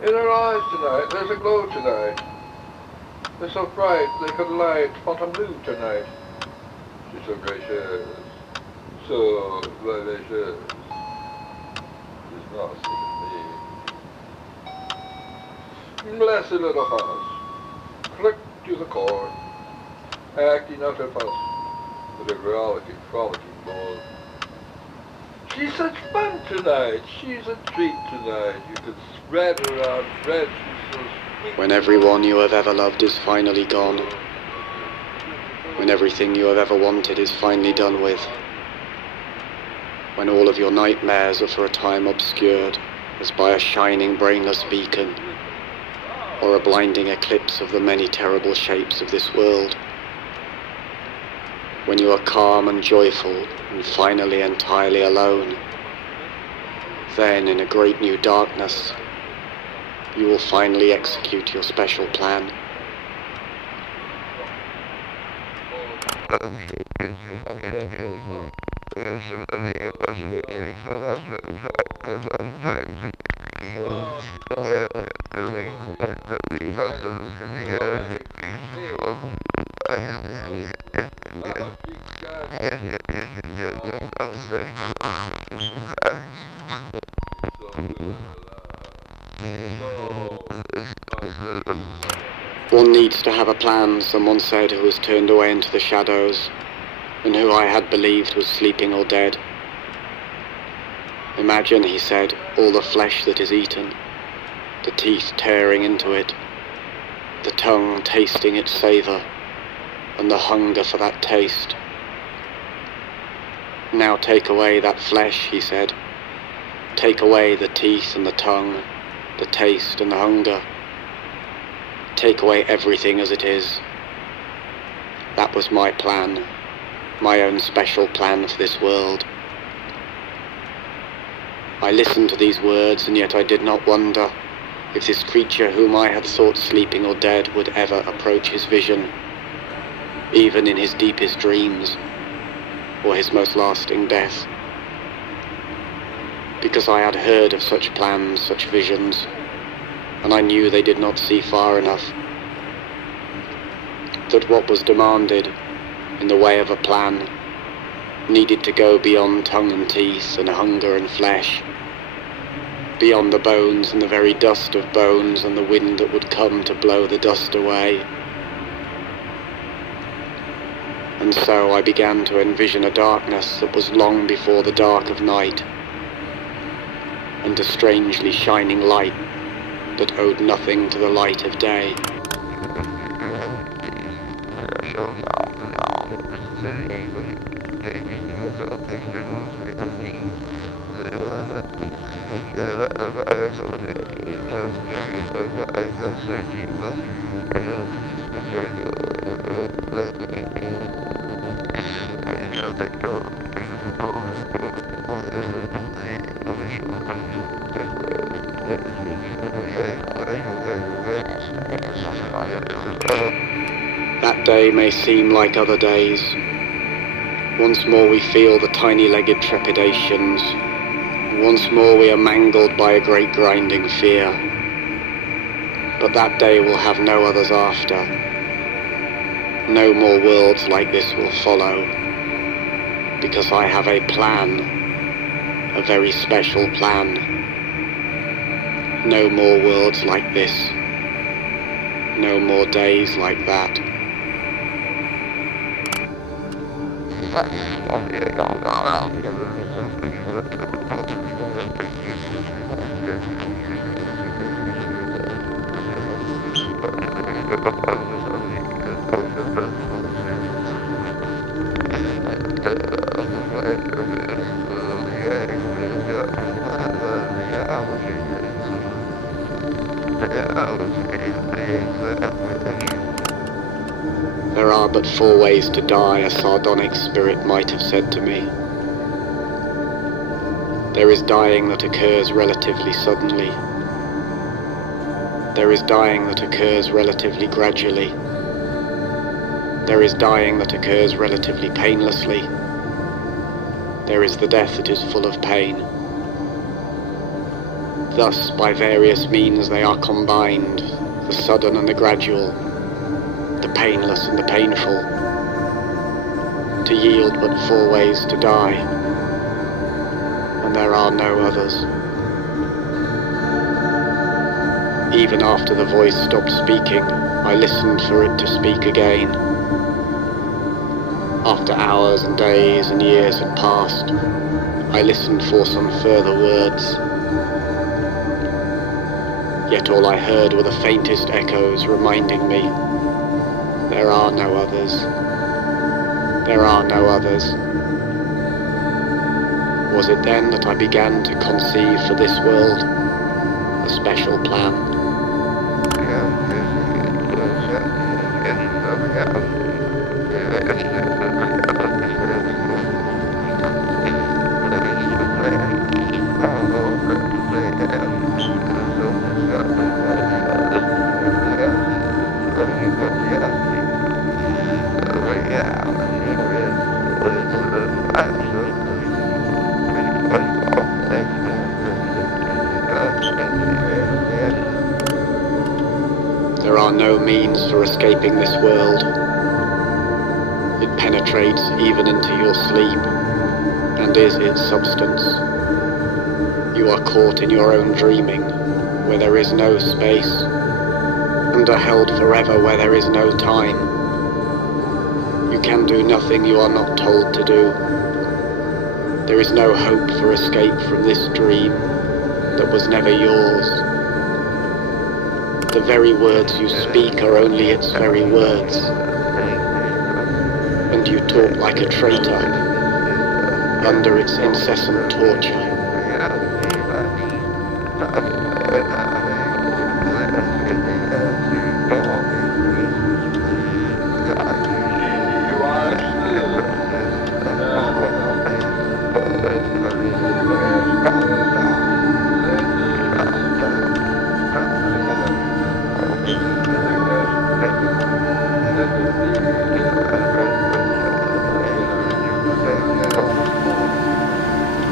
In her eyes tonight, there's a glow tonight. They're so bright, they could light Fontainebleau tonight. She's so gracious, so vivacious. She's not seeing me. Blessed little house, click to the chord, acting out her fuss with a frolicking bowl. She's such fun tonight, she's a treat tonight. You could spread her out, bread, she's so sweet. When everyone you have ever loved is finally gone, when everything you have ever wanted is finally done with, when all of your nightmares are for a time obscured as by a shining brainless beacon, or a blinding eclipse of the many terrible shapes of this world, when you are calm and joyful and finally entirely alone, then in a great new darkness, you will finally execute your special plan. One needs to have a plan, someone said, who was turned away into the shadows, and who I had believed was sleeping or dead. Imagine, he said, all the flesh that is eaten, the teeth tearing into it, the tongue tasting its savour, and the hunger for that taste. Now take away that flesh, he said. Take away the teeth and the tongue, the taste and the hunger. Take away everything as it is. That was my plan, my own special plan for this world. I listened to these words, and yet I did not wonder if this creature whom I had thought sleeping or dead would ever approach his vision, even in his deepest dreams, or his most lasting death. Because I had heard of such plans, such visions, and I knew they did not see far enough. That what was demanded in the way of a plan needed to go beyond tongue and teeth and hunger and flesh, beyond the bones and the very dust of bones and the wind that would come to blow the dust away. And so I began to envision a darkness that was long before the dark of night, and a strangely shining light that owed nothing to the light of day. That day may seem like other days. Once more we feel the tiny-legged trepidations. Once more we are mangled by a great grinding fear. But that day will have no others after. No more worlds like this will follow. Because I have a plan. A very special plan. No more worlds like this. No more days like that. There are but 4 ways to die, a sardonic spirit might have said to me. There is dying that occurs relatively suddenly. There is dying that occurs relatively gradually. There is dying that occurs relatively painlessly. There is the death that is full of pain. Thus, by various means they are combined, the sudden and the gradual, the painless and the painful, to yield but 4 ways to die, and there are no others. Even after the voice stopped speaking, I listened for it to speak again. After hours and days and years had passed, I listened for some further words. Yet all I heard were the faintest echoes reminding me, there are no others. There are no others. Was it then that I began to conceive for this world a special plan? There are no means for escaping this world. It penetrates even into your sleep, and is its substance. You are caught in your own dreaming, where there is no space, and are held forever where there is no time. You can do nothing you are not told to do. There is no hope for escape from this dream that was never yours. The very words you speak are only its very words, and you talk like a traitor under its incessant torture.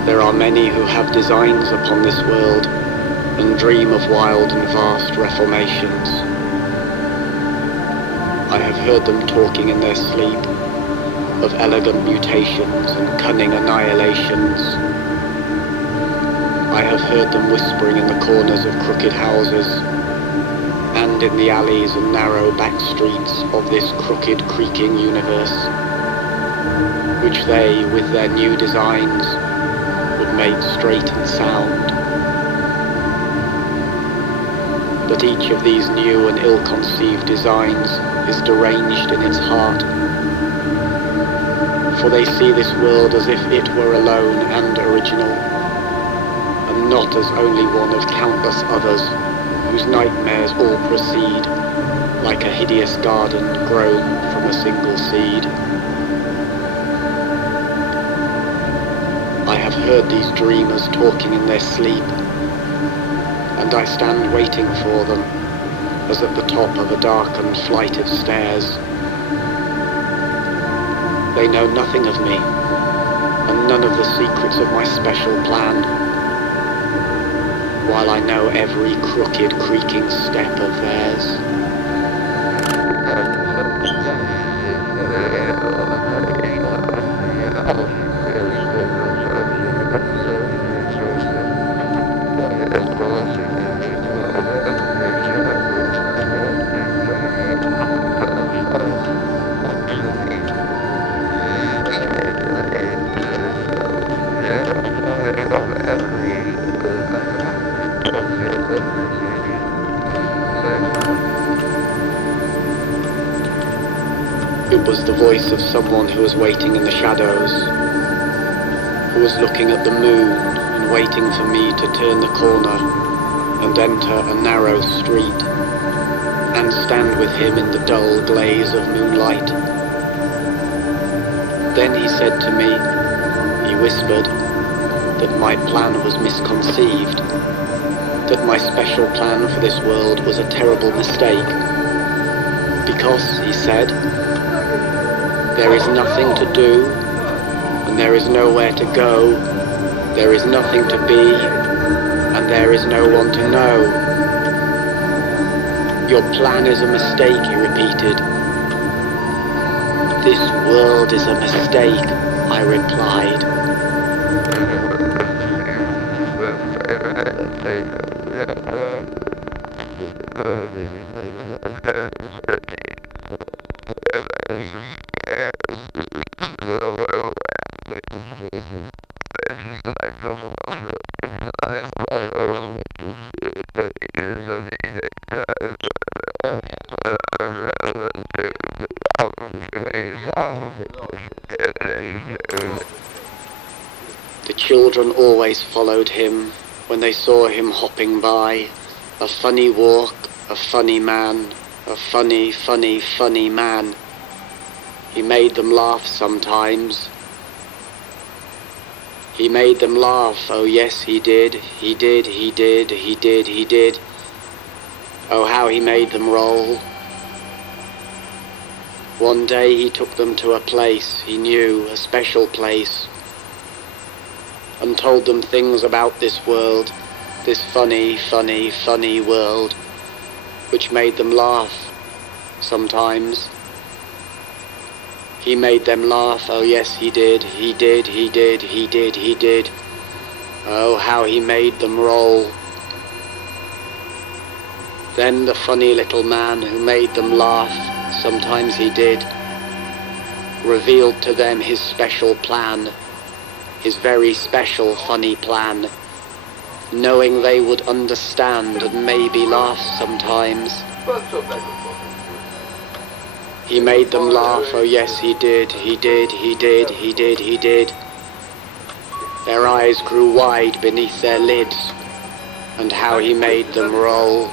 There are many who have designs upon this world and dream of wild and vast reformations. I have heard them talking in their sleep of elegant mutations and cunning annihilations. I have heard them whispering in the corners of crooked houses and in the alleys and narrow back streets of this crooked, creaking universe, which they, with their new designs, would make straight and sound. But each of these new and ill-conceived designs is deranged in its heart, for they see this world as if it were alone and original, and not as only one of countless others whose nightmares all proceed like a hideous garden grown from a single seed. I have heard these dreamers talking in their sleep, and I stand waiting for them, as at the top of a darkened flight of stairs. They know nothing of me, and none of the secrets of my special plan, while I know every crooked, creaking step of theirs. It was the voice of someone who was waiting in the shadows, who was looking at the moon and waiting for me to turn the corner and enter a narrow street and stand with him in the dull glaze of moonlight. Then he said to me, he whispered, that my plan was misconceived, that my special plan for this world was a terrible mistake, because, he said, there is nothing to do, and there is nowhere to go, there is nothing to be, and and there is no one to know. Your plan is a mistake, he repeated. This world is a mistake, I replied. The children always followed him when they saw him hopping by. A funny walk, a funny man, a funny, funny, funny man. He made them laugh sometimes. He made them laugh, oh yes he did, he did, he did, he did, he did. Oh how he made them roll. One day he took them to a place he knew, a special place, and told them things about this world, this funny, funny, funny world, which made them laugh sometimes. He made them laugh, oh yes he did, he did, he did, he did, he did. Oh how he made them roll. Then the funny little man who made them laugh, sometimes he did, revealed to them his special plan, his very special funny plan, knowing they would understand and maybe laugh sometimes. He made them laugh, oh yes he did, he did, he did, he did, he did. Their eyes grew wide beneath their lids, and how he made them roll.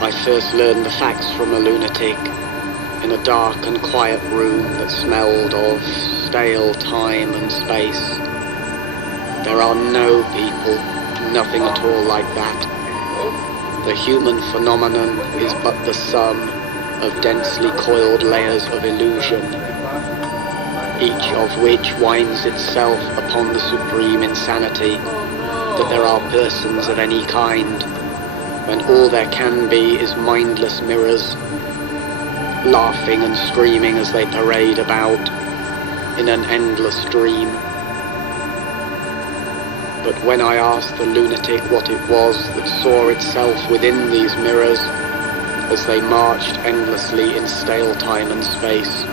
I first learned the facts from a lunatic in a dark and quiet room that smelled of stale time and space. There are no people, nothing at all like that. The human phenomenon is but the sum of densely coiled layers of illusion, each of which winds itself upon the supreme insanity that there are persons of any kind, when all there can be is mindless mirrors, laughing and screaming as they parade about in an endless dream. But when I asked the lunatic what it was that saw itself within these mirrors as they marched endlessly in stale time and space,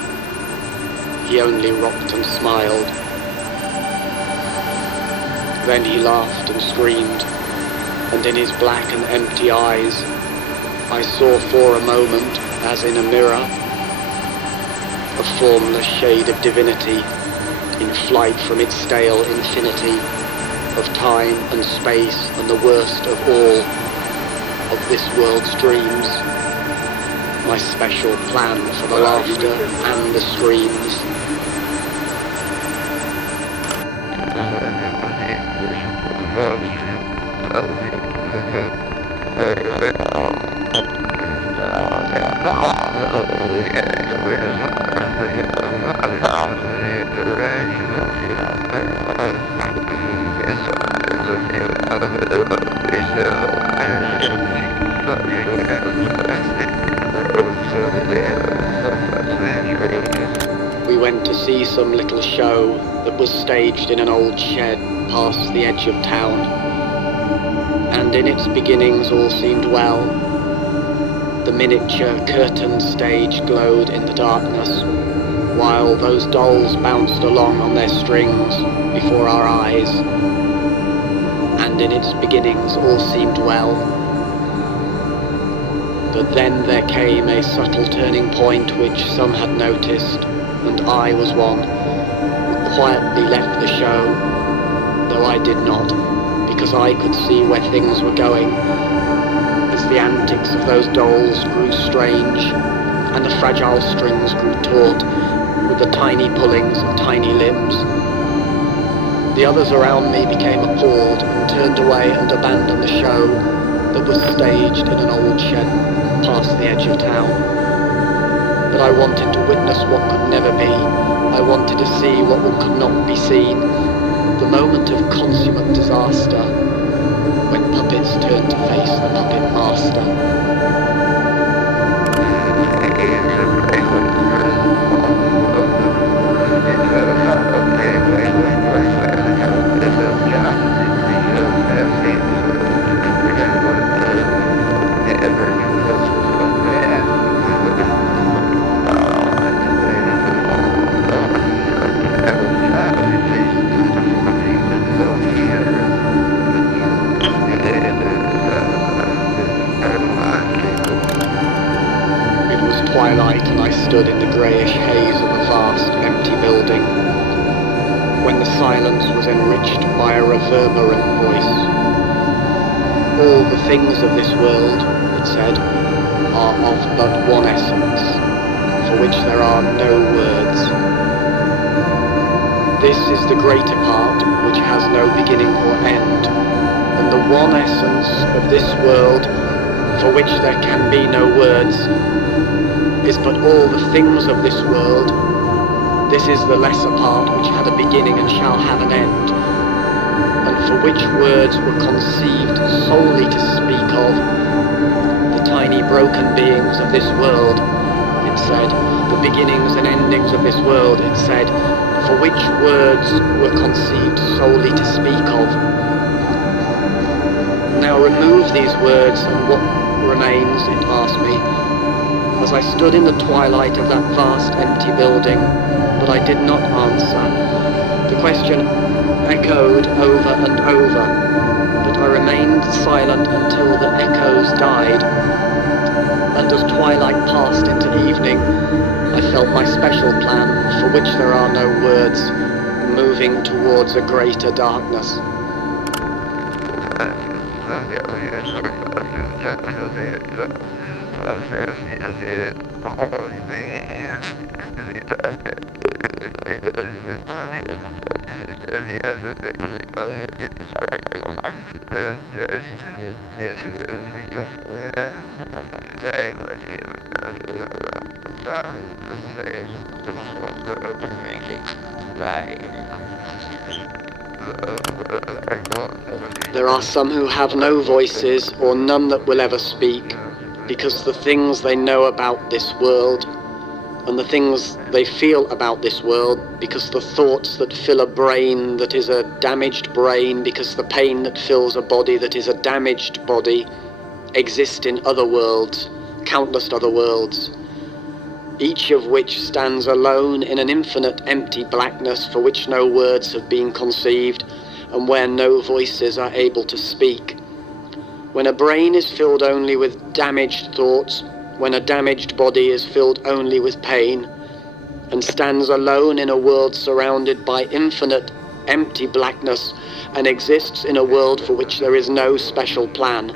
he only rocked and smiled. Then he laughed and screamed, and in his black and empty eyes I saw for a moment, as in a mirror, a formless shade of divinity in flight from its stale infinity of time and space and the worst of all of this world's dreams, my special plan for the laughter and the screams. We went to see some little show that was staged in an old shed past the edge of town, and in its beginnings all seemed well. The miniature curtained stage glowed in the darkness, while those dolls bounced along on their strings before our eyes, and in its beginnings all seemed well. But then there came a subtle turning point which some had noticed, and I was one who quietly left the show, though I did not, because I could see where things were going. As the antics of those dolls grew strange, and the fragile strings grew taut with the tiny pullings of tiny limbs, the others around me became appalled and turned away and abandoned the show that was staged in an old shed past the edge of town. But I wanted to witness what could never be. I wanted to see what could not be seen. The moment of consummate disaster, when puppets turned to face the puppet master. Twilight, and I stood in the greyish haze of a vast, empty building, when the silence was enriched by a reverberant voice. All the things of this world, it said, are of but one essence, for which there are no words. This is the greater part, which has no beginning or end, and the one essence of this world, for which there can be no words, is but all the things of this world. This is the lesser part which had a beginning and shall have an end, and for which words were conceived solely to speak of. The tiny broken beings of this world, it said, the beginnings and endings of this world, it said, for which words were conceived solely to speak of. Now remove these words, and what remains, it asked me, as I stood in the twilight of that vast empty building, but I did not answer. The question echoed over and over, but I remained silent until the echoes died. And as twilight passed into evening, I felt my special plan, for which there are no words, moving towards a greater darkness. There are some who have no voices, or none that will ever speak, because the things they know about this world, and the things they feel about this world, because the thoughts that fill a brain that is a damaged brain, because the pain that fills a body that is a damaged body, exist in other worlds, countless other worlds, each of which stands alone in an infinite empty blackness for which no words have been conceived, and where no voices are able to speak. When a brain is filled only with damaged thoughts, when a damaged body is filled only with pain, and stands alone in a world surrounded by infinite empty blackness, and exists in a world for which there is no special plan.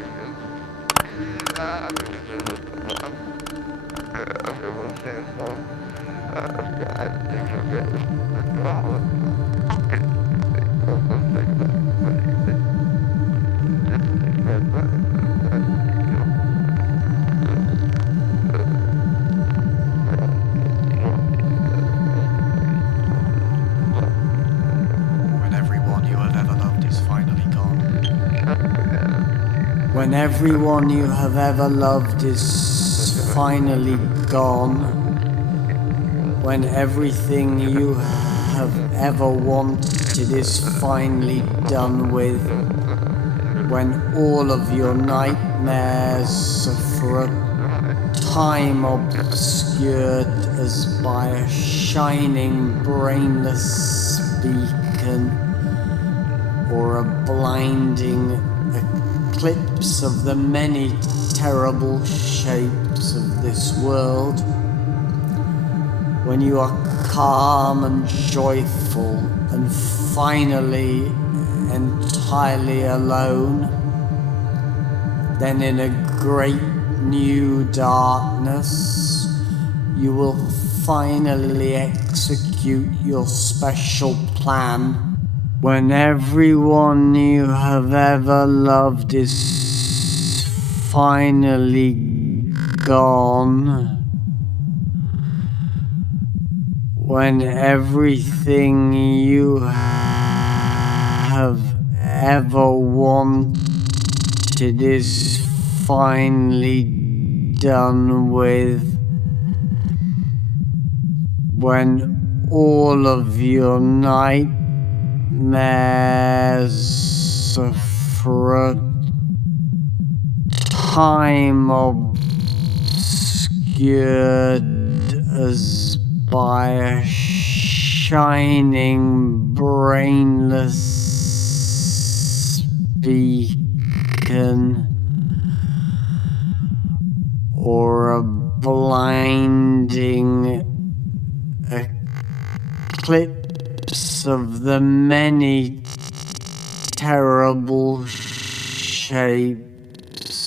When everyone you have ever loved is finally gone, when everything you have ever wanted is finally done with, when all of your nightmares are for a time obscured as by a shining brainless beacon or a blinding eclipse of the many terrible shapes of this world, when you are calm and joyful and finally entirely entirely alone, then in a great new darkness, you will finally execute your special plan. When everyone you have ever loved is finally gone, when everything you have ever wanted is finally done with, when all of your nightmares for a time obscured as by a shining brainless beacon or a blinding eclipse of the many terrible shapes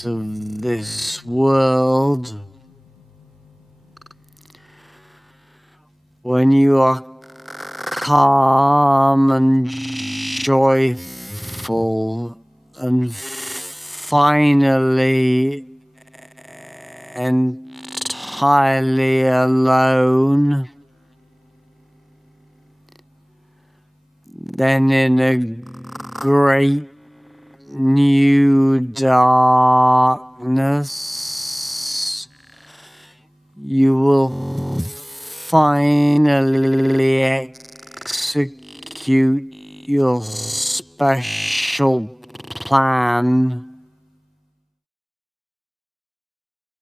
of this world, when you are calm and joyful and finally entirely alone, then in a great new darkness, you will finally execute your special plan.